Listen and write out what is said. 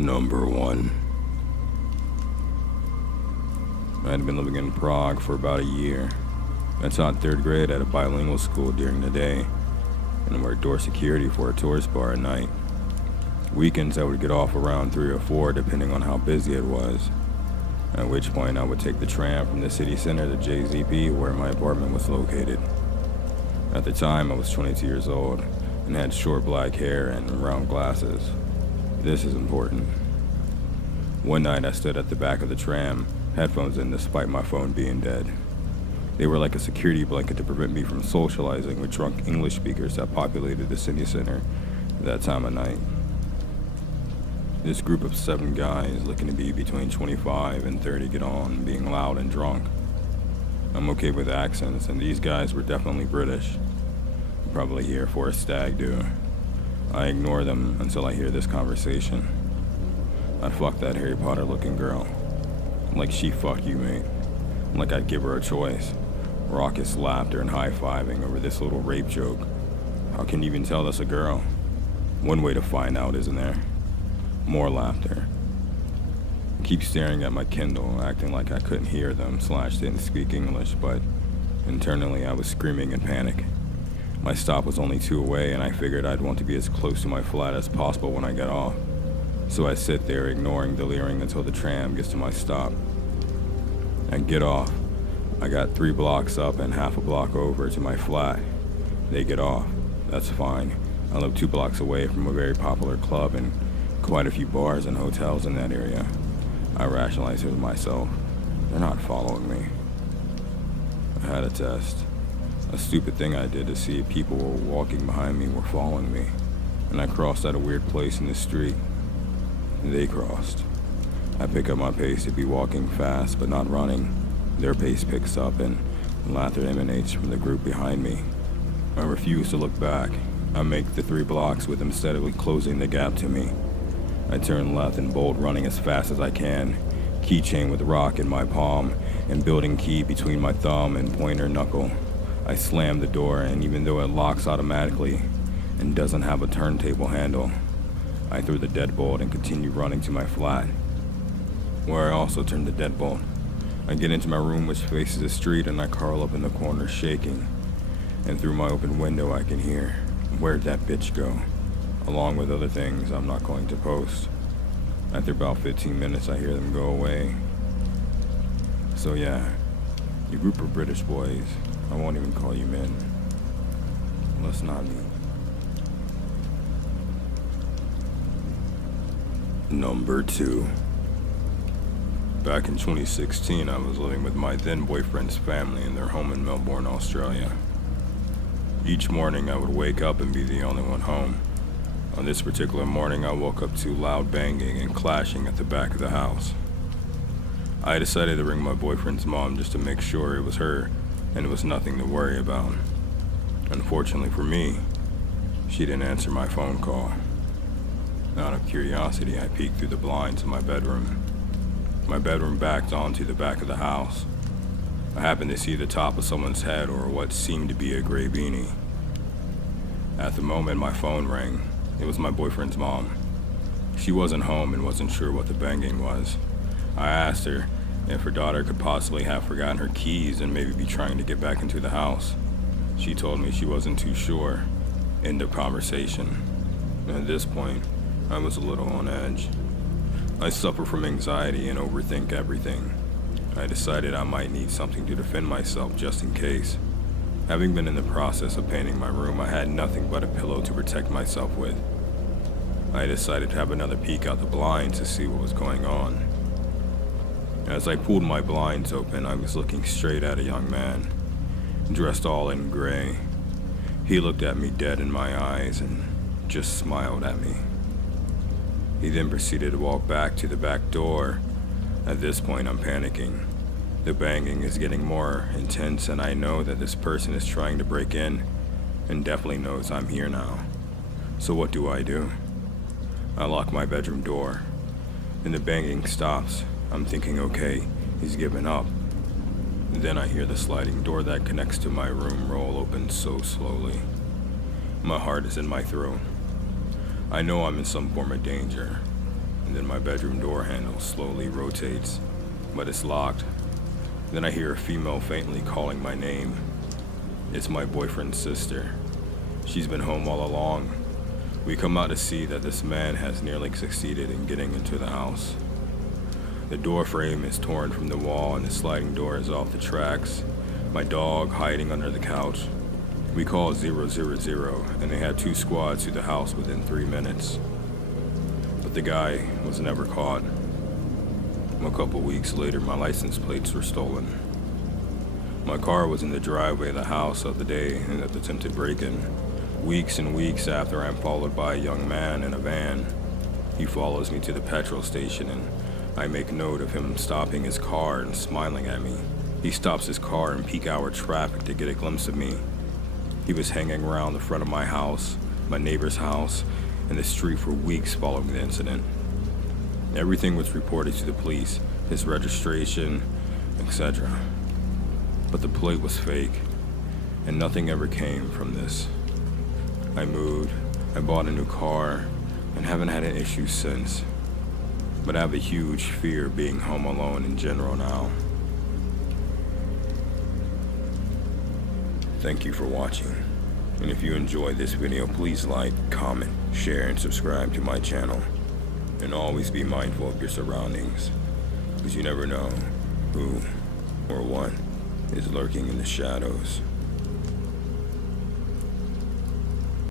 Number 1. I had been living in Prague for about a year. I taught 3rd grade at a bilingual school during the day and worked door security for a tourist bar at night. Weekends I would get off around 3 or 4 depending on how busy it was, at which point I would take the tram from the city center to JZP where my apartment was located. At the time I was 22 years old and had short black hair and round glasses. This is important. One night I stood at the back of the tram, headphones in despite my phone being dead. They were like a security blanket to prevent me from socializing with drunk English speakers that populated the city center at that time of night. This group of 7 guys looking to be between 25 and 30 get on, being loud and drunk. I'm okay with accents, and these guys were definitely British. Probably here for a stag do. I ignore them until I hear this conversation. I'd fuck that Harry Potter looking girl. Like she fucked you, mate. Like I'd give her a choice. Raucous laughter and high-fiving over this little rape joke. How can you even tell that's a girl? One way to find out, isn't there? More laughter. I keep staring at my Kindle, acting like I couldn't hear them / didn't speak English, but internally I was screaming in panic. My stop was only 2 away, and I figured I'd want to be as close to my flat as possible when I got off. So I sit there ignoring the leering until the tram gets to my stop. I get off. I got 3 blocks up and half a block over to my flat. They get off. That's fine. I live 2 blocks away from a very popular club and quite a few bars and hotels in that area. I rationalize it with myself. They're not following me. I had a test. A stupid thing I did to see if people were walking behind me were following me. And I crossed at a weird place in the street. They crossed. I pick up my pace to be walking fast but not running. Their pace picks up and laughter emanates from the group behind me. I refuse to look back. I make the 3 blocks with them steadily closing the gap to me. I turn left and bolt, running as fast as I can. Keychain with rock in my palm and building key between my thumb and pointer knuckle. I slam the door, and even though it locks automatically and doesn't have a turntable handle, I throw the deadbolt and continue running to my flat, where I also turn the deadbolt. I get into my room, which faces the street, and I curl up in the corner shaking. And through my open window I can hear, "Where'd that bitch go?" along with other things I'm not going to post. After about 15 minutes I hear them go away. So yeah, you group of British boys, I won't even call you men. Let's not meet. Number 2. Back in 2016, I was living with my then boyfriend's family in their home in Melbourne, Australia. Each morning I would wake up and be the only one home. On this particular morning, I woke up to loud banging and clashing at the back of the house. I decided to ring my boyfriend's mom just to make sure it was her and it was nothing to worry about. Unfortunately for me, she didn't answer my phone call. Out of curiosity, I peeked through the blinds of my bedroom. My bedroom backed onto the back of the house. I happened to see the top of someone's head or what seemed to be a gray beanie. At the moment my phone rang. It was my boyfriend's mom. She wasn't home and wasn't sure what the banging was. I asked her if her daughter could possibly have forgotten her keys and maybe be trying to get back into the house. She told me she wasn't too sure. End of conversation. At this point, I was a little on edge. I suffer from anxiety and overthink everything. I decided I might need something to defend myself just in case. Having been in the process of painting my room, I had nothing but a pillow to protect myself with. I decided to have another peek out the blinds to see what was going on. As I pulled my blinds open, I was looking straight at a young man, dressed all in gray. He looked at me dead in my eyes and just smiled at me. He then proceeded to walk back to the back door. At this point, I'm panicking. The banging is getting more intense, and I know that this person is trying to break in and definitely knows I'm here now. So what do? I lock my bedroom door, and the banging stops. I'm thinking, okay, he's given up. Then I hear the sliding door that connects to my room roll open so slowly. My heart is in my throat. I know I'm in some form of danger. and then my bedroom door handle slowly rotates, but it's locked. Then I hear a female faintly calling my name. It's my boyfriend's sister. She's been home all along. We come out to see that this man has nearly succeeded in getting into the house. The door frame is torn from the wall and the sliding door is off the tracks. My dog hiding under the couch. We call 000 and they had 2 squads to the house within 3 minutes. But the guy was never caught. A couple weeks later, my license plates were stolen. My car was in the driveway of the house of the day of the attempted break-in. Weeks and weeks after, I'm followed by a young man in a van. He follows me to the petrol station and I make note of him stopping his car and smiling at me. He stops his car in peak hour traffic to get a glimpse of me. He was hanging around the front of my house, my neighbor's house, and the street for weeks following the incident. Everything was reported to the police, his registration, etc. But the plate was fake, and nothing ever came from this. I moved, I bought a new car, and haven't had an issue since. But I have a huge fear being home alone in general now. Thank you for watching. And if you enjoyed this video, please like, comment, share, and subscribe to my channel. And always be mindful of your surroundings, because you never know who or what is lurking in the shadows.